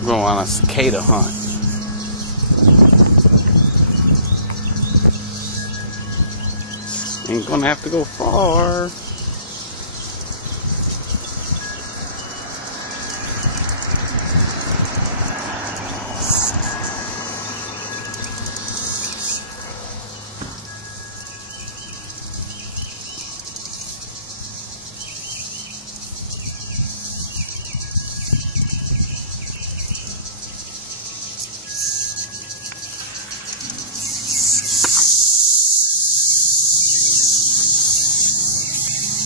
We're going on a cicada hunt. Ain't gonna have to go far.